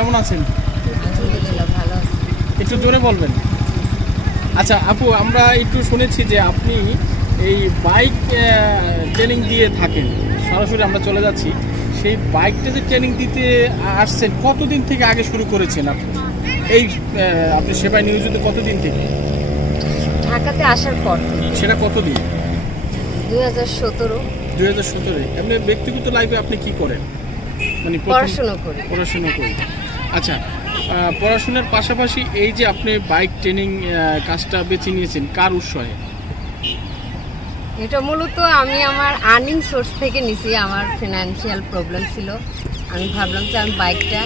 কেমন আছেন? আলহামদুলিল্লাহ ভালো আছি। একটু জোরে বলবেন। আচ্ছা আপু, আমরা একটু শুনেছি যে আপনি এই বাইক ট্রেনিং দিয়ে থাকেন। সরাসরি আমরা চলে যাচ্ছি, সেই বাইকটা যে ট্রেনিং দিতে আসছেন কতদিন থেকে আগে শুরু করেছেন আপনি এই আপনি সেবায় নিয়োজিত কতদিন থেকে? ঢাকাতে আসার পর সেটা কতদিন? 2017। 2017। এমনি ব্যক্তিগত লাইফে আপনি কি করেন? মানে পড়াশোনা করি। পড়াশোনা করি। আচ্ছা, পড়াশোনার পাশাপাশি এই যে আপনি বাইক ট্রেনিং কাজটা বেছে নিয়েছেন কার উৎসাহে? এটা মূলত আমি আমার আর্নিং সোর্স থেকে নিছি। আমার ফিনান্সিয়াল প্রবলেম ছিল, আমি ভাবলাম যে আমি বাইকটা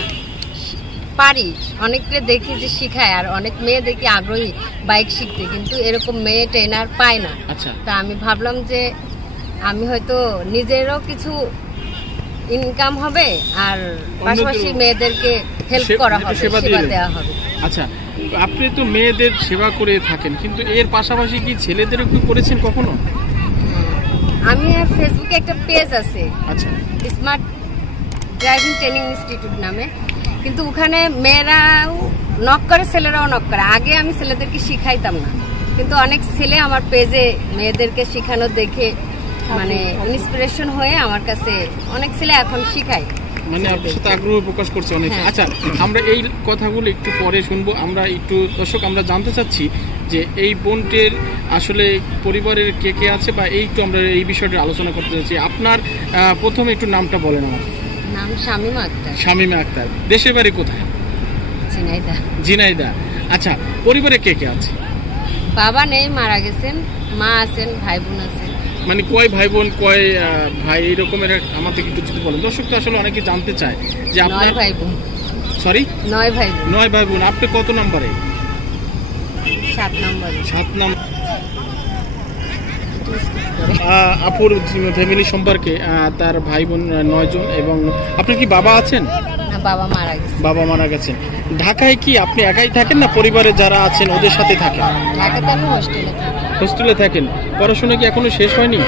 পারি। অনেককে দেখি যে শিখায়, আর অনেক মেয়ে দেখি আগ্রহী বাইক শিখতে, কিন্তু এরকম মেয়ে ট্রেনার পায় না। আচ্ছা, তা আমি ভাবলাম যে আমি হয়তো নিজেরও কিছু ইনকাম হবে, আর পাশাপাশি মেয়েদেরকে হেল্প করা হবে, সেবা দেওয়া হবে। আচ্ছা, আপনি তো মেয়েদের সেবা করে থাকেন, কিন্তু এর পাশাপাশি কি ছেলেদেরও কি করেছেন কখনো? আমি ফেসবুকে একটা পেজ আছে, আচ্ছা, স্মার্ট ড্রাইভিং ট্রেনিং ইনস্টিটিউট নামে, কিন্তু ওখানে মেয়েরাও নক করে, ছেলেরাও নক করে। আগে আমি ছেলেদেরকে শিখাইতাম না, কিন্তু অনেক ছেলে আমার পেজে মেয়েদেরকে শিখানো দেখে মানে ইন্সপিরেশন হয়ে আমার কাছে অনেক ছেলে এখন শিখায়, মানে আপনার সাথে আগ্রহ প্রকাশ করছে অনেক। আচ্ছা, আমরা এই কথাগুলো একটু পরে শুনবো। আমরা একটু দর্শক আমরা জানতে চাচ্ছি যে এই বোনটির আসলে পরিবারের কে কে আছে, বা একটু আমরা এই বিষয়টা আলোচনা করতে চাচ্ছি। আপনার প্রথমে একটু নামটা বলেন। আমার নাম শামিমা আক্তার। শামিমা আক্তার। দেশের বাড়ি কোথায়? ঝিনাইদহ। ঝিনাইদহ। আচ্ছা, পরিবারে কে কে আছে? বাবা নেই, মারা গেছেন। মা আছেন, ভাই বোন আছেন। মানে কয় ভাই বোন, কয় ভাই, এরকমের আমাদের একটু যদি বলেন। দর্শক তো আসলে অনেকে জানতে চায় যে আপনার 9 ভাই বোন। সরি, 9 ভাই বোন। 9 ভাই বোন। আপনি কত নম্বরে? 7 নম্বরে। 7 নম্বর। আপুর ফ্যামিলি সম্পর্কে তার ভাই বোন 9 জন। এবং আপনার কি বাবা আছেন? না, বাবা মারা গেছেন। বাবা মারা গেছেন। ঢাকায় কি আপনি একাই থাকেন, না পরিবারে যারা আছেন ওদের সাথে থাকেন? ঢাকাতে আমি হোস্টেলে থাকি। হোস্টেলে থাকেন। পড়াশোনা কি এখনো শেষ হয়নি?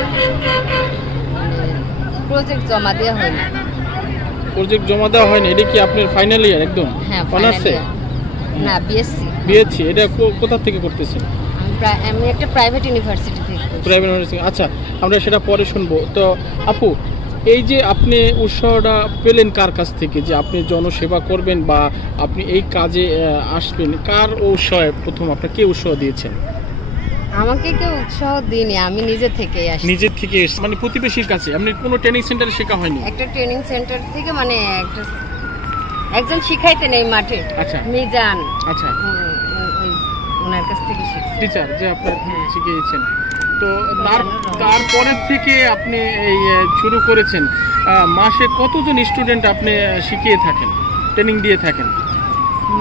প্রজেক্ট জমা দেওয়া হয়নি। প্রজেক্ট জমা দেওয়া হয়নি। এটা কি আপনার ফাইনাল ইয়ার একদম? হ্যাঁ, অনার্সে? না, বিএসসি। বিএসসি। এটা কোথা থেকে করতেছেন? আমি একটা প্রাইভেট ইউনিভার্সিটি থেকে। Private university. আচ্ছা, আমরা সেটা পরে শুনবো। তো আপু, এই যে আপনি উৎসাহটা পেলেন কার কাছ থেকে যে আপনি জনসেবা করবেন বা আপনি এই কাজে আসবেন, কার উৎসাহে প্রথম আপনাকে কে উৎসাহ দিয়েছেন? আমাকে কেউ উৎসাহ দিইনি, আমি নিজে থেকে আসি। নিজের থেকে মানে প্রতিবেশীর কাছে? আপনি কোনো ট্রেনিং সেন্টারে শেখা হয়নি? একটা ট্রেনিং সেন্টার থেকে, মানে একজন শিখাইতেন এই মাঠে। আচ্ছা, মিজান। আচ্ছা, ওনার কাছ থেকে শিখছি। টিচার যে আপনার শিখিয়েছেন। তো তারপরের থেকে আপনি এই শুরু করেছেন। মাসে কতজন স্টুডেন্ট আপনি শিখিয়ে থাকেন, ট্রেনিং দিয়ে থাকেন?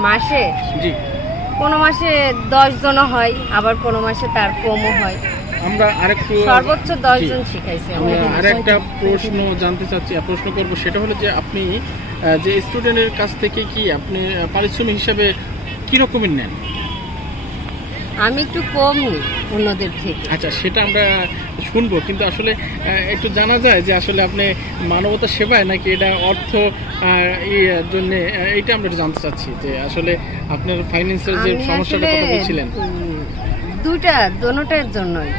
মাসে? জি, কোনো মাসে 10 জনও হয়, আবার কোনো মাসে তার কমও হয়। আমরা আরেকটু সর্বোচ্চ 10 জন শিখাইছি। আমরা আরেকটা প্রশ্ন জানতে চাচ্ছি, প্রশ্ন করব। সেটা হলো যে আপনি যে স্টুডেন্টের কাছ থেকে কি আপনি পারিশ্রমিক হিসাবে কি রকমের নেন? আমি একটু কম নিই অন্যদের থেকে। আচ্ছা, সেটা আমরা শুনবো, কিন্তু আসলে একটু জানা যায় যে আসলে আপনি মানবতা সেবায় নাকি এটা অর্থ জন্য, এইটা আমরা একটু জানতে চাচ্ছি যে আসলে আপনার ফাইন্যান্সিয়াল যে সমস্যাটার কথা বলছিলেন। দুটোটার জন্যই,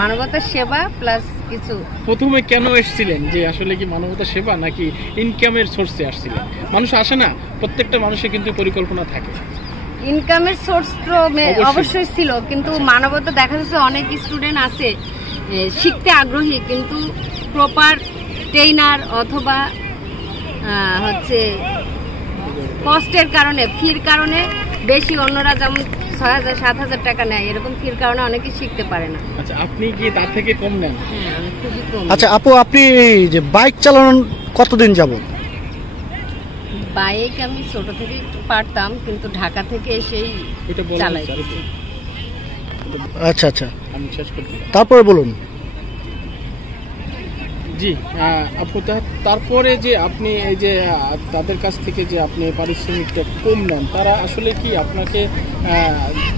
মানবতা সেবা প্লাস কিছু। প্রথমে কেন এসেছিলেন, যে আসলে কি মানবতা সেবা নাকি ইনকামের সোর্সে আসছিলেন? মানুষ আসে না, প্রত্যেকটা মানুষের কিন্তু পরিকল্পনা থাকে। ইনকামের সোর্স তো অবশ্যই ছিল, কিন্তু মানবতা দেখা যাচ্ছে অনেক স্টুডেন্ট আছে শিখতে আগ্রহী, কিন্তু প্রপার ট্রেনার অথবা হচ্ছে কস্টের কারণে, ফির কারণে বেশি, অন্যরা যেমন 6,000-7,000 টাকা নেয়, এরকম ফির কারণে অনেকে শিখতে পারে না। আচ্ছা, আপনি কি তার থেকে কম নেন? হ্যাঁ, আমি খুবই কম। আচ্ছা আপু, আপনি যে বাইক চালানো কতদিন যাবত? বাইক আমি ছোট থেকে পারতাম, কিন্তু ঢাকা থেকে এসেই চালাই। আচ্ছা আচ্ছা, আমি শেষ করতে তারপরে বলুন। জি আপু, তারপরে যে আপনি এই যে তাদের কাছ থেকে যে আপনি পারিশ্রমিকটা কম নেন, তারা আসলে কি আপনাকে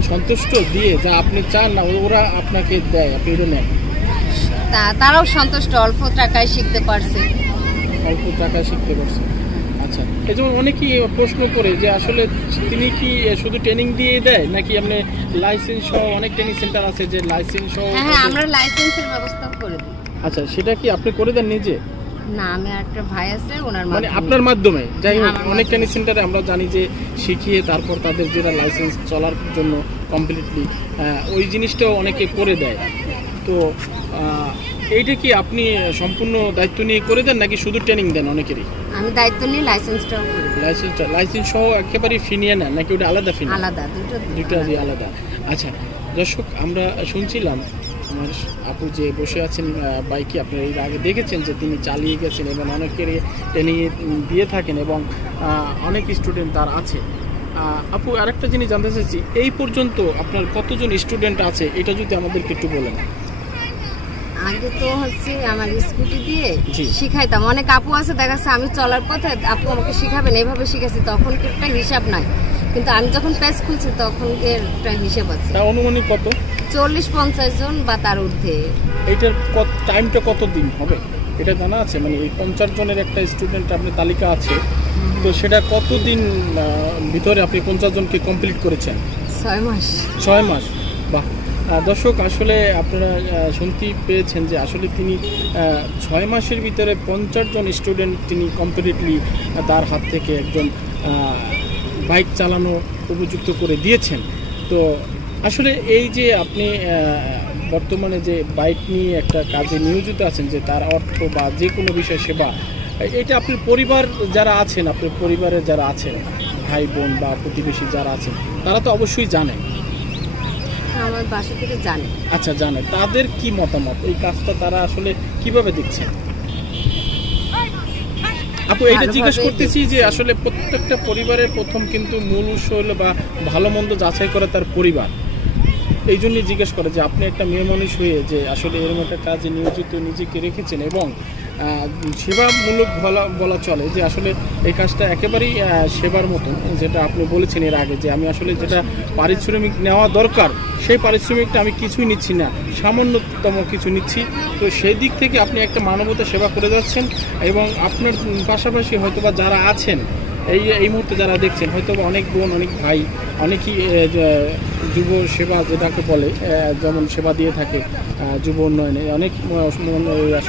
সন্তুষ্ট দিয়ে যা আপনি চান না ওরা আপনাকে দেয়, আপনি এটা নেন? তারাও সন্তুষ্ট, অল্প টাকায় শিখতে পারছে। অল্প টাকায় শিখতে পারছে। আচ্ছা, এই যেমন অনেকেই প্রশ্ন করে যে আসলে তিনি কি শুধু ট্রেনিং দিয়ে দেয় নাকি আপনি লাইসেন্স সহ, অনেক ট্রেনিং সেন্টার আছে যে লাইসেন্স সহ। হ্যাঁ, আমরা লাইসেন্সের ব্যবস্থা করে দিই। আচ্ছা, সেটা কি আপনি করে দেন নিজে? না, আমি একটা ভাই আছে, ওনার মানে মাধ্যমে। আপনার মাধ্যমে? যাই হোক, আমার অনেক ট্রেনিং মাধ্যমে। সেন্টারে আমরা জানি যে শিখিয়ে তারপর তাদের যেটা লাইসেন্স চলার জন্য কমপ্লিটলি ওই জিনিসটাও অনেকে করে দেয়। তো এইটা কি আপনি সম্পূর্ণ দায়িত্ব নিয়ে করে দেন নাকি শুধু ট্রেনিং দেন অনেকেরই? আমি দায়িত্ব নিয়ে লাইসেন্সটাও করে দিই। লাইসেন্স সহ একেবারে ফি নিয়ে নেন নাকি ওটা আলাদা ফি? আলাদা, দুটো আলাদা। আচ্ছা দর্শক, আমরা শুনছিলাম আমার আপু যে বসে আছেন বাইকে, আপনারা এর আগে দেখেছেন যে তিনি চালিয়ে গেছেন এবং অনেকের ট্রেনিং দিয়ে থাকেন এবং অনেক স্টুডেন্ট তার আছে। আপু, আরেকটা জিনিস জানতে চাইছি, এই পর্যন্ত আপনার কতজন স্টুডেন্ট আছে এটা যদি আমাদেরকে একটু বলেন। আগে তো হচ্ছে আমার স্কুটি দিয়ে জি। শিখাইতাম, অনেক আপু আছে দেখাচ্ছে আমি চলার পথে আপু আমাকে শিখাবেন এইভাবে শিখাচ্ছি, তখন একটা হিসাব নাই, কিন্তু আমি যখন পেজ খুলছি তখন একটা হিসাব আছে। অনুমানিক কত? 40-50 জন বা তার ঊর্ধ্বে। এইটার টাইমটা কত দিন হবে এটা জানা আছে? মানে এই 50 জনের একটা স্টুডেন্ট আপনার তালিকা আছে, তো সেটা কতদিন ভিতরে আপনি 50 জনকে কমপ্লিট করেছেন? 6 মাস। 6 মাস, বাহ। দর্শক, আসলে আপনারা শুনতে পেয়েছেন যে আসলে তিনি 6 মাসের ভিতরে 50 জন স্টুডেন্ট তিনি কমপ্লিটলি তার হাত থেকে একজন বাইক চালানো উপযুক্ত করে দিয়েছেন। তো আসলে এই যে আপনি বর্তমানে যে বাইক নিয়ে একটা কাজে নিয়োজিত আছেন, যে তার অর্থ বা যে কোনো বিষয় সেবা, এটা আপনার পরিবার যারা আছেন, আপনার পরিবারে যারা আছেন ভাই বোন বা প্রতিবেশী যারা আছেন তারা তো অবশ্যই জানেন। আমার বাসা থেকে জানে। আচ্ছা, জানে। তাদের কি মতামত, এই কাজটা তারা আসলে কিভাবে দেখছেন? আপু, এইটা জিজ্ঞেস করতেছি যে আসলে প্রত্যেকটা পরিবারের প্রথম কিন্তু মূল উৎস হলো বা ভালো মন্দ যাচাই করে তার পরিবার। এই জন্যই জিজ্ঞেস করে যে আপনি একটা মেয়ে মানুষ হয়ে যে আসলে এরকম একটা কাজে নিয়োজিত নিজেকে রেখেছেন এবং সেবামূলক বলা চলে যে আসলে এই কাজটা একেবারেই সেবার মতন, যেটা আপনি বলেছেন এর আগে যে আমি আসলে যেটা পারিশ্রমিক নেওয়া দরকার সেই পারিশ্রমিকটা আমি কিছুই নিচ্ছি না, সামান্যতম কিছু নিচ্ছি। তো সেই দিক থেকে আপনি একটা মানবতা সেবা করে যাচ্ছেন এবং আপনার পাশাপাশি হয়তোবা যারা আছেন এই মুহূর্তে যারা দেখছেন, হয়তো অনেক বোন, অনেক ভাই, অনেকেই যুব সেবা যেটাকে বলে, যেমন সেবা দিয়ে থাকে যুব উন্নয়নে অনেক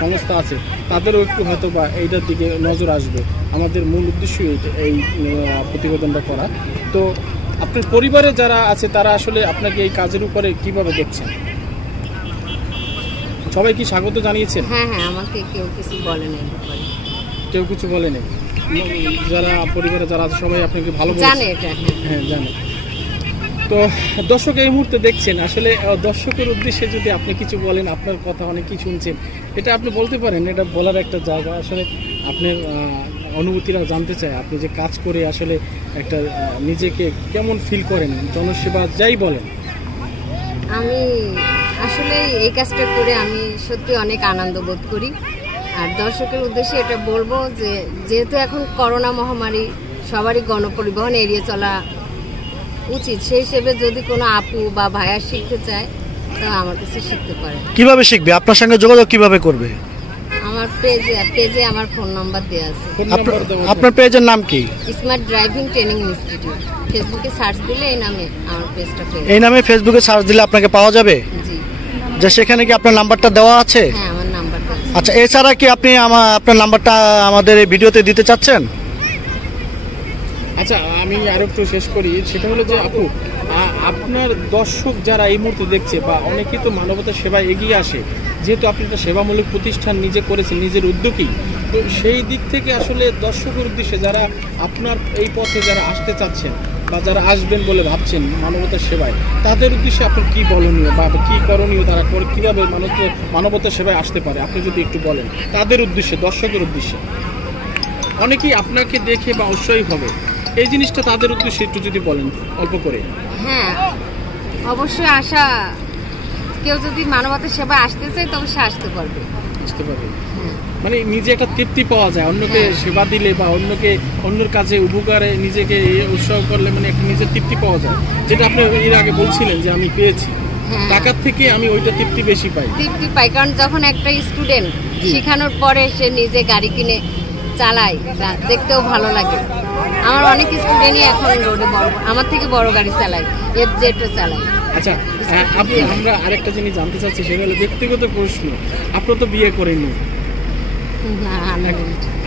সংস্থা আছে, তাদেরও একটু হয়তো বা এইটার দিকে নজর আসবে। আমাদের মূল উদ্দেশ্যই এই প্রতিবেদনটা করা। তো আপনার পরিবারে যারা আছে তারা আসলে আপনাকে এই কাজের উপরে কিভাবে দেখছেন? সবাই কি স্বাগত জানিয়েছেন? হ্যাঁ, আমাকে কেউ কিছু বলেনি। কেউ কিছু বলেনি? যারা পরিবারে যারা আছে সবাই আপনাকে ভালো জানে এটা? হ্যাঁ, জানে। তো দর্শক এই মুহূর্তে দেখছেন, আসলে দর্শকের উদ্দেশ্যে যদি আপনি কিছু বলেন, আপনার কথা অনেকেই শুনছেন, এটা আপনি বলতে পারেন, এটা বলার একটা জায়গা। আসলে আপনার অনুভূতিরা জানতে চায়, আপনি যে কাজ করে আসলে একটা নিজেকে কেমন ফিল করেন, জনসেবা যাই বলেন। আমি আসলে এই কাজটা করে আমি সত্যি অনেক আনন্দ বোধ করি। আর দর্শকের উদ্দেশ্যে এটা বলবো যে যেহেতু এখন করোনা মহামারী, সবারই গণপরিবহন এড়িয়ে চলা উচিত, সেই হিসেবে যদি কোনো আপু বা ভাইয়া শিখতে চায় তো আমার কাছে শিখতে পারে। কিভাবে শিখবে? আপনার সঙ্গে যোগাযোগ কিভাবে করবে? আমার পেজে আমার ফোন নাম্বার দেওয়া আছে। আপনার পেজের নাম কি? Smart driving training institute. ফেসবুকে সার্চ দিলে এই নামে আমার পেজটা পেয়ে এই নামে ফেসবুকে সার্চ দিলে আপনাকে পাওয়া যাবে? জি। যে সেখানে কি আপনার নাম্বারটা দেওয়া আছে? হ্যাঁ, আমার নাম্বারটা আছে। আচ্ছা, এছাড়া কি আপনি আপনার নাম্বারটা আমাদের এই ভিডিওতে দিতে চাচ্ছেন? আচ্ছা, আমি আরো একটু শেষ করি, সেটা হলো যে আপু, আপনার দর্শক যারা এই মুহূর্তে দেখছে বা অনেকেই তো মানবতা সেবায় এগিয়ে আসে, যেহেতু আপনি একটা সেবামূলক প্রতিষ্ঠান নিজে করেছেন নিজের উদ্যোগেই, তো সেই দিক থেকে আসলে দর্শকের উদ্দেশ্যে যারা আপনার এই পথে যারা আসতে চাচ্ছেন বা যারা আসবেন বলে ভাবছেন মানবতার সেবায়, তাদের উদ্দেশ্যে আপনার কি বলনীয় বা কি করণীয়, তারা কীভাবে মানবতার সেবায় আসতে পারে আপনি যদি একটু বলেন তাদের উদ্দেশ্যে, দর্শকের উদ্দেশ্যে। অনেকেই আপনাকে দেখে বা উৎসাহী হবে, এই জিনিসটা তাদের উদ্দেশ্যে একটু যদি বলেন অল্প করে। হ্যাঁ, অবশ্যই আসা, কেউ যদি মানবতার সেবা আসতে চায় তবে সে আসতে পারবে। মানে নিজে একটা তৃপ্তি পাওয়া যায়, অন্যকে সেবা দিলে বা অন্যের কাজে উপকারে নিজেকে উৎসাহ করলে মানে একটা নিজের তৃপ্তি পাওয়া যায়, যেটা আপনি এর আগে বলছিলেন যে আমি পেয়েছি। টাকার থেকে আমি ওইটা তৃপ্তি বেশি পাই। কারণ যখন একটা স্টুডেন্ট শেখানোর পরে সে নিজে গাড়ি কিনে চালাই, দেখতেও ভালো লাগে। আমার অনেক স্টুডেন্টই এখন রোডে আমার থেকে বড় গাড়ি চালায়, FZ-ও চালায়। আচ্ছা আপনি আমরা আরেকটা জিনিস জানতে চাচ্ছি, সেটা হলো ব্যক্তিগত প্রশ্ন, আপনার তো বিয়ে করেনি?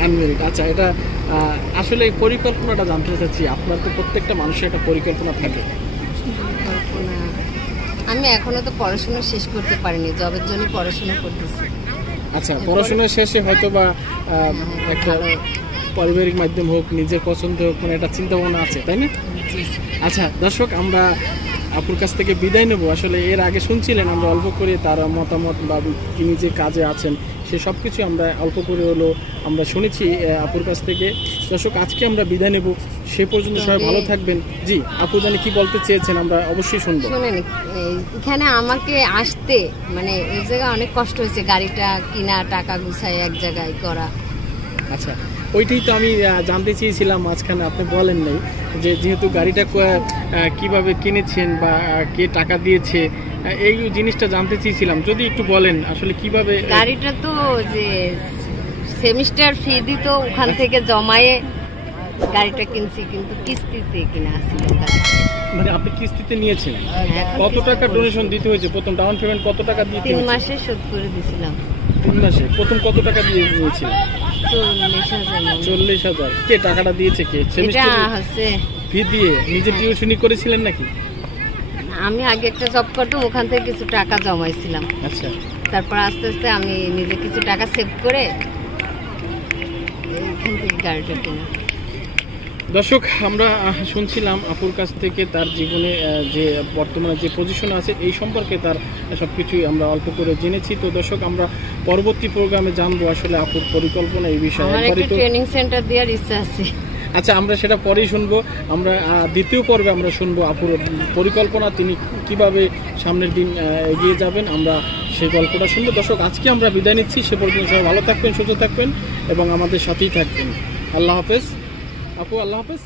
আনমেরিড। আচ্ছা, এটা আসলে এই পরিকল্পনাটা জানতে চাচ্ছি, আপনার তো প্রত্যেকটা মানুষের একটা পরিকল্পনা থাকে। আমি এখনো তো পড়াশোনা শেষ করতে পারিনি, জবের জন্য পড়াশোনা করতেছি। আচ্ছা, পড়াশোনা শেষে হয়তো বা একটা পারিবারিক মাধ্যম হোক, নিজের পছন্দ হোক, মানে একটা চিন্তা ভাবনা আছে, তাই না? আচ্ছা দর্শক, আমরা আপুর কাছ থেকে বিদায় নেব। আসলে এর আগে শুনছিলেন আমরা অল্প করে তার মতামত বা তিনি যে কাজে আছেন সে সব কিছু আমরা অল্প করে হলো আমরা শুনেছি আপুর কাছ থেকে। দর্শক, আজকে আমরা বিদায় নেব, সে পর্যন্ত সবাই ভালো থাকবেন। জি, আপু জানি কি বলতে চেয়েছেন আমরা অবশ্যই শুনবো। শুনেন, এখানে আমাকে আসতে মানে এই জায়গায় অনেক কষ্ট হয়েছে, গাড়িটা কিনা, টাকা গুছায় এক জায়গায় করা। আচ্ছা, ওইটাই তো আমি জানতে চেয়েছিলাম, মাঝখানে আপনি বলেন নাই যে যেহেতু গাড়িটা কিভাবে কিনেছেন বা কে টাকা দিয়েছে, এই জিনিসটা জানতে চেয়েছিলাম, যদি একটু বলেন আসলে কিভাবে। গাড়িটা তো যে সেমিস্টার ফি দিত, ওখান থেকে জমায়ে গাড়িটা কিনছি, কিন্তু কিস্তিতে কিনা ছিল গাড়ি। মানে আপনি কিস্তিতে নিয়েছেন? কত টাকা ডোনেশন দিতে হয়েছে? প্রথম ডাউন পেমেন্ট কত টাকা দিয়ে? 3 মাসে শোধ করে দিয়েছিলাম। 3 মাসে? প্রথম কত টাকা দিয়ে নিয়েছিলেন? 40,000। 40,000? কে টাকাটা দিয়েছে? কে? এটা হচ্ছে ফি দিয়ে নিজে টিউশনি করেছিলেন নাকি? আমি আগে একটা জব করতাম, ওখান থেকে কিছু টাকা জমাইছিলাম। আচ্ছা, তারপর আস্তে আস্তে আমি নিজে কিছু টাকা সেভ করে এখান থেকে গাড়িটা কিনা। দর্শক, আমরা শুনছিলাম আপুর কাছ থেকে তার জীবনে যে বর্তমানে যে পজিশন আছে এই সম্পর্কে তার সবকিছুই আমরা অল্প করে জেনেছি। তো দর্শক, আমরা পরবর্তী প্রোগ্রামে জানবো আসলে আপুর পরিকল্পনা এই বিষয়ে। আমার একটা ট্রেনিং সেন্টার দেওয়ার ইচ্ছা আছে। আচ্ছা, আমরা সেটা পরেই শুনবো। আমরা দ্বিতীয় পর্বে আমরা শুনবো আপুর পরিকল্পনা, তিনি কিভাবে সামনের দিন এগিয়ে যাবেন, আমরা সেই গল্পটা শুনবো। দর্শক, আজকে আমরা বিদায় নিচ্ছি, সে পর্যন্ত সবাই ভালো থাকবেন, সুস্থ থাকবেন এবং আমাদের সাথেই থাকবেন। আল্লাহ হাফেজ আপু, আল্লাহ হাফেজ।